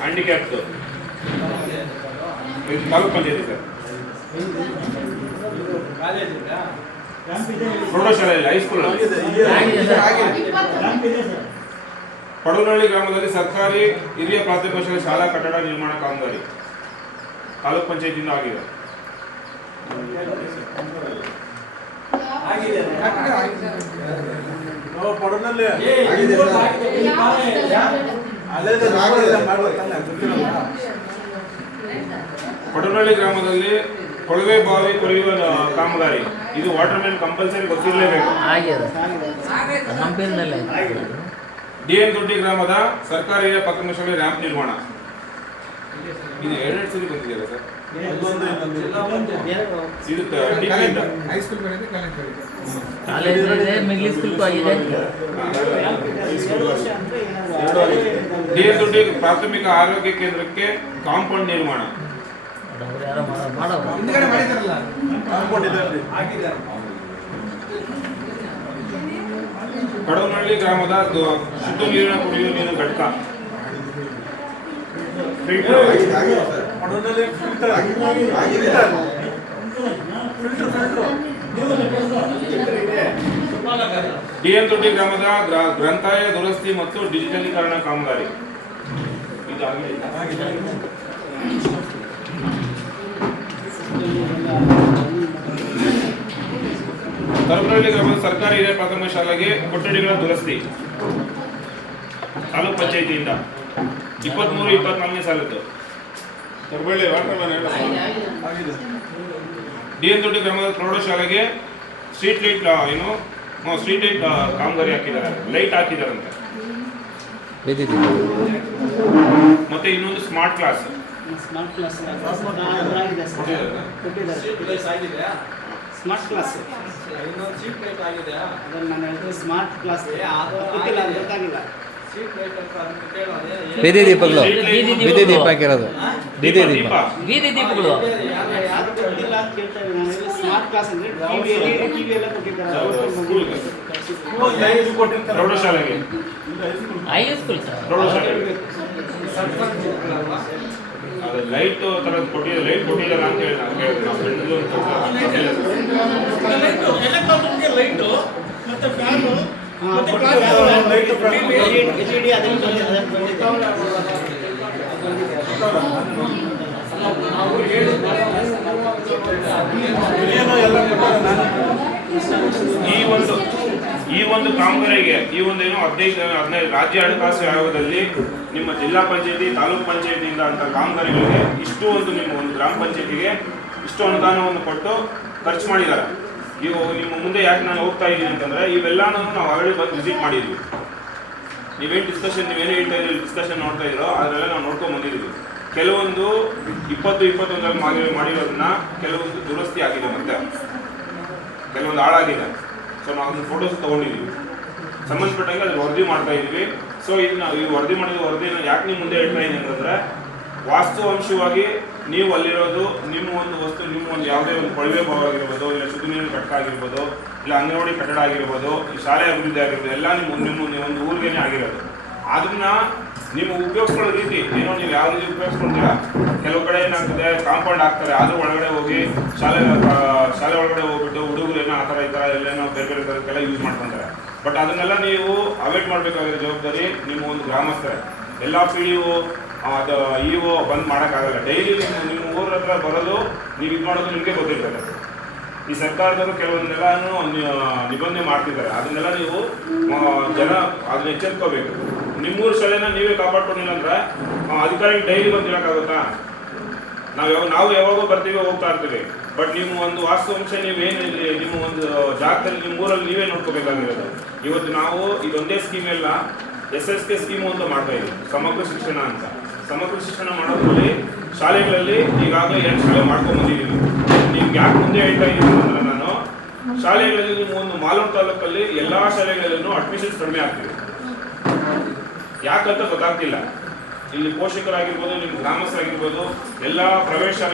ಹ್ಯಾಂಡಿಕ್ಯಾಪ್ದು ತಾಲೂಕ್ ಪಂಚಾಯತಿ sir. ಪ್ರೌಢಶಾಲೆಯಲ್ಲಿ high school ಪಡವನಹಳ್ಳಿ ಗ್ರಾಮದಲ್ಲಿ ಸರ್ಕಾರಿ ಹಿರಿಯ ಪ್ರಾಥಮಿಕ ಶಾಲೆ ಶಾಲಾ ಕಟ್ಟಡ ನಿರ್ಮಾಣ ಕಾಮಗಾರಿ ತಾಲೂಕ್ ಪಂಚಾಯತಿಯಿಂದ ಆಗಿದೆ. ಪಡವನಹಳ್ಳಿ ಗ್ರಾಮದಲ್ಲಿ ಕೊಳವೆ ಬಾವಿ ಕೊರೆಯುವ ಕಾಮಗಾರಿ, ಇದು ವಾಟರ್ ಮ್ಯಾನ್ ಕಂಪಲ್ಸರಿ ಗೊತ್ತಿರಲೇಬೇಕು. ಡಿಎನ್ ದೊಡ್ಡಿ ಗ್ರಾಮದ ಸರ್ಕಾರಿ ಹಿರಿಯ ಪ್ರಾಥಮಿಕ ಶಾಲೆ ರ್ಯಾಂಪ್ ನಿರ್ಮಾಣ, ಇದು 2 ಸರಿ ಬಂದಿದೆಯಲ್ಲ ಸರ್. ಡಿಎನ್ ದೊಡ್ಡಿ ಪ್ರಾಥಮಿಕ ಆರೋಗ್ಯ ಕೇಂದ್ರಕ್ಕೆ ಕಾಂಪೌಂಡ್ ನಿರ್ಮಾಣ, ಕಡವನಹಳ್ಳಿ ಗ್ರಾಮದ ಶುದ್ಧ ನೀರಿನ ಕುಡಿಯುವ ನೀರು ಘಟಕ, ಡಿಎನ್ ದೊಡ್ಡಿ ಗ್ರಾಮದ ಗ್ರಂಥಾಲಯ ದುರಸ್ತಿ ಮತ್ತು ಡಿಜಿಟಲೀಕರಣ ಕಾಮಗಾರಿ, ತರಬನಹಳ್ಳಿ ಗ್ರಾಮದ ಸರ್ಕಾರಿ ಹಿರಿಯ ಪ್ರಾಥಮಿಕ ಶಾಲೆಗೆ ಕೊಠಡಿಗಳ ದುರಸ್ತಿ ತಾಲೂಕ್ ಪಂಚಾಯತಿಯಿಂದ 23-24 ಸಾಲದ್ದು. ಡಿಎನ್ ದೊಡ್ಡಿ ಗ್ರಾಮದ ಪ್ರೌಢಶಾಲೆಗೆ ಸ್ಟ್ರೀಟ್ ಲೈಟ್ ಸ್ಟ್ರೀಟ್ ಲೈಟ್ ಕಾಮಗಾರಿ ಹಾಕಿದ್ದಾರೆ, ಲೈಟ್ ಹಾಕಿದಾರಂತೆ. ಮತ್ತೆ ಇನ್ನೊಂದು ಸ್ಮಾರ್ಟ್ ಕ್ಲಾಸ್ ಸ್ಮಾರ್ಟ್ ಕ್ಲಾಸ್ ಇನ್ನೊಂದು ಚೀಪ್ ಲೈಟ್ ಆಗಿದೆ. ಅದನ್ನ ನಾನು ಹೇಳಿದ್ರೆ ಸ್ಮಾರ್ಟ್ ಕ್ಲಾಸ್ ಗೊತ್ತಿಲ್ಲ, ಗೊತ್ತಾಗಿಲ್ಲ. ಬೀದಿ ದೀಪಗಳು, ಬೀದಿ ದೀಪ ಹಾಕಿರೋದು, ಬೀದಿ ದೀಪ, ಬೀದಿ ದೀಪಗಳು ಯಾರು ಗೊತ್ತಿಲ್ಲ ಅಂತ ಕೇಳ್ತಾ ಇದ್ದೀನಿ. ನಾನು ಹೇಳಿದ್ರೆ ಸ್ಮಾರ್ಟ್ ಕ್ಲಾಸ್ ಅಂದ್ರೆ ಟಿವಿ ಎಲ್ಲ ಕೊಟ್ಟಿದ್ದಾರೆ. ಪ್ರೌಢಶಾಲೆಗೆ ಹೈಸ್ಕೂಲ್ ಸರ್, ಪ್ರೌಢಶಾಲೆಗೆ ಅದು ಲೈಟ್ ತರ ಕೊಟ್ಟಿದ್ದಾರೆ, ಲೈಟ್ ಕೊಟ್ಟಿದ್ದಾರೆ ಅಂತ ಹೇಳಿ ನಾವು ಕೇಳಿದ್ವಿ. ನಾವು ಲೈಟ್ ಮತ್ತೆ ಫ್ಯಾನು ಈ ಒಂದು ಕಾಮಗಾರಿಗೆ ಈ ಒಂದು ಏನೋ 15 ರಾಜ್ಯ ಹಣಕಾಸು ಆಯೋಗದಲ್ಲಿ ನಿಮ್ಮ ಜಿಲ್ಲಾ ಪಂಚಾಯತಿ ತಾಲೂಕ್ ಪಂಚಾಯತಿಯಿಂದ ಅಂತ ಕಾಮಗಾರಿಗಳಿಗೆ ಇಷ್ಟು ಒಂದು ನಿಮ್ಮ ಒಂದು ಗ್ರಾಮ ಪಂಚಾಯತಿಗೆ ಇಷ್ಟು ಅನುದಾನವನ್ನು ಕೊಟ್ಟು ಖರ್ಚು ಮಾಡಿದ್ದಾರೆ. ಇವು ನಿಮ್ಮ ಮುಂದೆ ಯಾಕೆ ನಾನು ಹೋಗ್ತಾ ಇದ್ದೀನಿ ಅಂತಂದ್ರೆ ಇವೆಲ್ಲನೂ ನಾವು ಆಗಲೇ ಬಂದು ವಿಸಿಟ್ ಮಾಡಿದ್ವಿ. ನೀವೇನು ನೀವೇನು ಹೇಳ್ತಾ ಇದ್ದೀರಿ, ಡಿಸ್ಕಷನ್ ನೋಡ್ತಾ ಇದ್ದೀರೋ ಅದನ್ನೆಲ್ಲ ನಾವು ನೋಡ್ಕೊಂಡು ಬಂದಿದ್ದೀವಿ. ಕೆಲವೊಂದು 20-21 ಮಾಡಿರೋದನ್ನ ಕೆಲವೊಂದು ದುರಸ್ತಿ ಆಗಿದೆ, ಮತ್ತೆ ಕೆಲವೊಂದು ಹಾಳಾಗಿದೆ. ಸೊ ನಾವು ಅದನ್ನ ಫೋಟೋಸ್ ತೊಗೊಂಡಿದ್ದೀವಿ, ಸಂಬಂಧಪಟ್ಟಂಗೆ ಅದ್ರ ವರದಿ ಮಾಡ್ತಾ ಇದ್ದೀವಿ. ಸೊ ಇದನ್ನ ಈ ವರದಿ ಮಾಡಿದ ವರದಿನ ಯಾಕೆ ನಿಮ್ಮ ಮುಂದೆ ಹೇಳ್ತಾ ಇದ್ದೀನಿ ಅಂತಂದರೆ, ವಾಸ್ತವಾಂಶವಾಗಿ ನೀವು ಅಲ್ಲಿರೋದು ನಿಮ್ಮ ಒಂದು ವಸ್ತು, ನಿಮ್ಮ ಒಂದು ಯಾವುದೇ ಒಂದು ಕೊಳವೆ ಬಾವಿ ಆಗಿರ್ಬೋದು, ಇಲ್ಲ ಶುದ್ಧ ನೀರಿನ ಘಟಕ ಆಗಿರ್ಬೋದು, ಇಲ್ಲ ಅಂಗನವಾಡಿ ಕಟ್ಟಡ ಆಗಿರ್ಬೋದು, ಈ ಶಾಲೆ ಅಭಿವೃದ್ಧಿ ಆಗಿರ್ಬೋದು, ಎಲ್ಲ ನಿಮ್ಮ ಒಂದು ಊರಿಗೇನೆ ಆಗಿರೋದು. ಅದನ್ನ ನೀವು ಉಪಯೋಗಿಸ್ಕೊಳ್ಳೋ ರೀತಿ ಏನೋ ನೀವು ಯಾವ ರೀತಿ ಉಪಯೋಗಿಸ್ಕೊಳ್ತೀರಾ. ಕೆಲವು ಕಡೆ ಏನಾಗ್ತದೆ, ಕಾಂಪೌಂಡ್ ಹಾಕ್ತಾರೆ, ಆದ್ರೂ ಒಳಗಡೆ ಹೋಗಿ ಶಾಲೆ ಒಳಗಡೆ ಹೋಗ್ಬಿಟ್ಟು ಹುಡುಗರು ಏನೋ ಆ ಥರ ಈ ಥರ ಎಲ್ಲೇನೋ ಬೇರೆ ಬೇರೆ ಥರಕ್ಕೆಲ್ಲ ಯೂಸ್ ಮಾಡ್ಕೊತಾರೆ. ಬಟ್ ಅದನ್ನೆಲ್ಲ ನೀವು ಅವಾಯ್ಡ್ ಮಾಡಬೇಕಾಗಿರೋ ಜವಾಬ್ದಾರಿ ನಿಮ್ಮ ಒಂದು ಗ್ರಾಮಸ್ಥರೇ. ಎಲ್ಲ PDO ಅದು EO ಬಂದ್ ಮಾಡೋಕ್ಕಾಗಲ್ಲ. ಡೈಲಿ ನಿಮ್ಮ ಊರ ಹತ್ರ ಬರೋದು, ನೀವು ಇದು ಮಾಡೋದು ನಿಮಗೆ ಗೊತ್ತಿರ್ತದೆ. ಈ ಸರ್ಕಾರದವರು ಕೆಲವೊಂದೆಲ್ಲನೂ ನಿಬಂಧನೆ ಮಾಡ್ತಿದ್ದಾರೆ, ಅದನ್ನೆಲ್ಲ ನೀವು ಜನ ಅದನ್ನ ಎಚ್ಚೆತ್ಕೋಬೇಕು. ನಿಮ್ಮೂರು ಶಾಲೆನ ನೀವೇ ಕಾಪಾಡ್ಕೊಂಡಿಲ್ಲ ಅಂದ್ರೆ ಅಧಿಕಾರಿಗೆ ಡೈಲಿ ಬಂದು ಹೇಳೋಕ್ಕಾಗುತ್ತಾ? ನಾವು ಯಾವಾಗೋ ಬರ್ತೀವಿ, ಹೋಗ್ತಾ ಇರ್ತೀವಿ. ಬಟ್ ನಿಮ್ಮ ಒಂದು ವಾಸ್ತವಾಂಶ ನೀವೇನು ನಿಮ್ಮ ಒಂದು ಜಾಗದಲ್ಲಿ ನಿಮ್ಮ ಊರಲ್ಲಿ ನೀವೇ ನೋಡ್ಕೋಬೇಕಾಗಿರೋದು. ಇವತ್ತು ನಾವು ಇದೊಂದೇ ಸ್ಕೀಮ್ ಎಲ್ಲ SSK ಸ್ಕೀಮು ಅಂತ ಮಾಡ್ತಾ ಇದ್ದೀವಿ, ಸಮಗ್ರ ಶಿಕ್ಷಣ ಅಂತ. ಸಮಗ್ರ ಶಿಕ್ಷಣ ಮಾಡೋದ್ರಲ್ಲಿ ಶಾಲೆಗಳಲ್ಲಿ ಈಗಾಗಲೇ 2 ಶಾಲೆ ಮಾಡ್ಕೊಂಡು ಬಂದಿದ್ದೀವಿ. ನಿಮ್ಗೆ ಯಾಕೆ ಮುಂದೆ ಹೇಳ್ತಾ ಇದ್ದೀನಿ ಅಂದ್ರೆ, ನಾನು ಶಾಲೆಗಳಲ್ಲಿ ನಿಮ್ಮ ಒಂದು ಮಾಲೂರು ತಾಲೂಕಲ್ಲಿ ಎಲ್ಲ ಶಾಲೆಗಳಲ್ಲೂ ಅಡ್ಮಿಷನ್ಸ್ ಕಡಿಮೆ ಆಗ್ತಿದೆ. ಯಾಕಂತ ಗೊತ್ತಾಗ್ತಿಲ್ಲ. ಇಲ್ಲಿ ಪೋಷಕರಾಗಿರ್ಬೋದು, ನಿಮ್ಮ ಗ್ರಾಮಸ್ಥರಾಗಿರ್ಬೋದು, ಎಲ್ಲ ಪ್ರೈವೇಟ್ ಶಾಲೆ